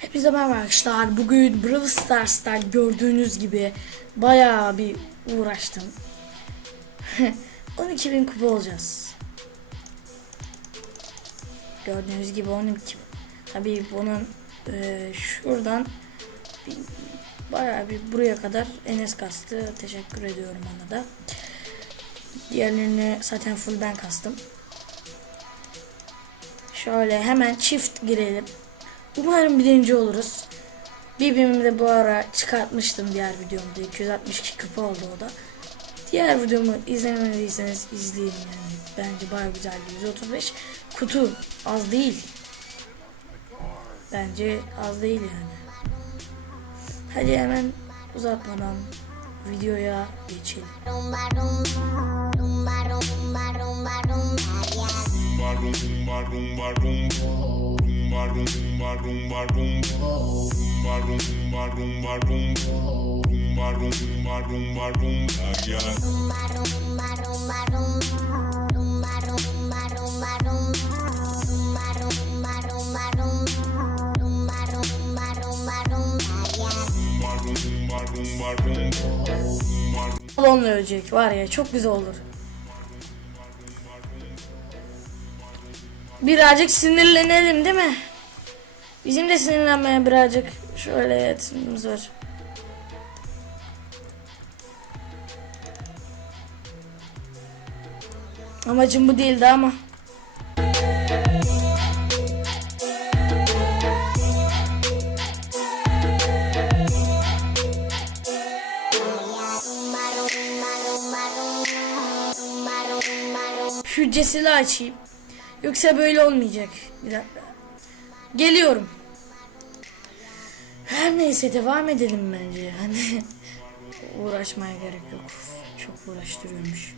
Hepinize merhaba arkadaşlar. Bugün Brawl Stars'ta gördüğünüz gibi bayağı bir uğraştım. 12.000 kupa olacağız. Gördüğünüz gibi 12.000. Tabii bunun e, şuradan bir, bayağı bir buraya kadar Enes kastı. Teşekkür ediyorum ona da. Diğerlerini zaten full ben kastım. Şöyle hemen çift girelim. Umarım birinci oluruz. Birbirimi de bu ara çıkartmıştım diğer videomda. 262 kupa oldu o da. Diğer videomu izlemediyseniz izleyin yani. Bence baya güzeldi. 135 kutu az değil. Bence az değil yani. Hadi hemen uzatmadan videoya geçelim. Rumba rumba rumba rumba rumba rumba rumba rumba rumba rumba rumba rumba rumba rumba rumba rumba rumba ölecek var ya çok güzel olur. Birazcık sinirlenelim değil mi? Bizim de sinirlenmeye birazcık şöyle yetimimiz var. Amacım bu değildi ama. Şu cesili açayım. Yoksa böyle olmayacak. Bir dakika. Geliyorum. Her neyse devam edelim bence. Hani uğraşmaya gerek yok. Çok uğraştırıyormuş.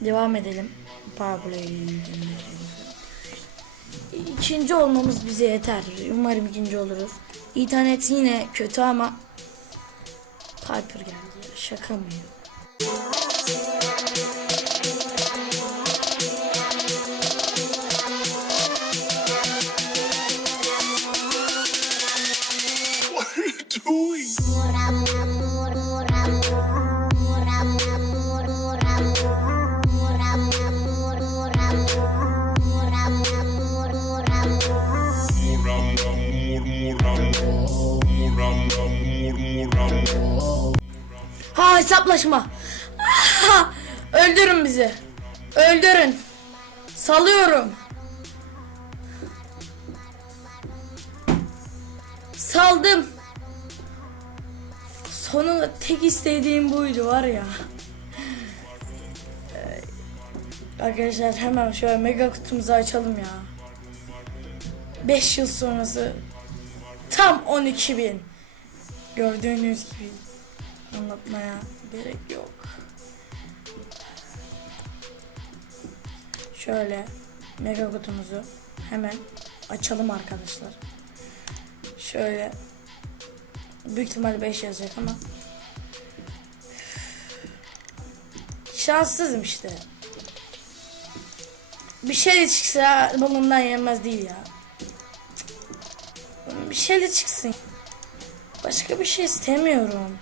Devam edelim. Powerplay İkinci olmamız bize yeter. Umarım ikinci oluruz. İnternet yine kötü ama Piper geldi. Şaka mı ya? Hesaplaşma. Öldürün bizi. Öldürün. Salıyorum. Saldım. Sonunda tek istediğim buydu var ya. Arkadaşlar hemen şöyle mega kutumuzu açalım ya. 5 yıl sonrası tam 12 bin. Gördüğünüz gibi anlatmaya gerek yok. Şöyle mega kutumuzu hemen açalım arkadaşlar. Şöyle büyük ihtimal 5 yazacak ama şanssızım işte. Bir şey de çıksa balondan yenmez değil ya. Bir şey de çıksın. Başka bir şey istemiyorum.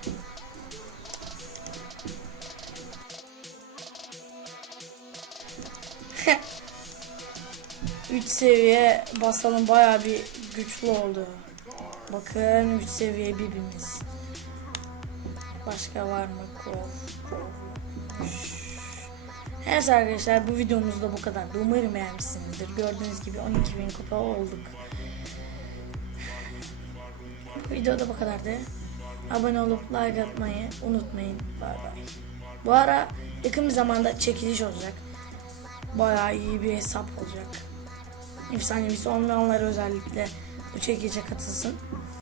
Seviye basalım baya bir güçlü oldu. Bakın 3 seviye birbirimiz. Başka var mı? Kov. Neyse arkadaşlar bu videomuz da bu kadar. Umarım beğenmişsinizdir. Gördüğünüz gibi 12.000 kupa olduk. Bu videoda bu kadardı. Abone olup like atmayı unutmayın. Bay bay. Bu ara yakın bir zamanda çekiliş olacak. Bayağı iyi bir hesap olacak. Efsanevisi olmayanlar özellikle bu çekilişe katılsın.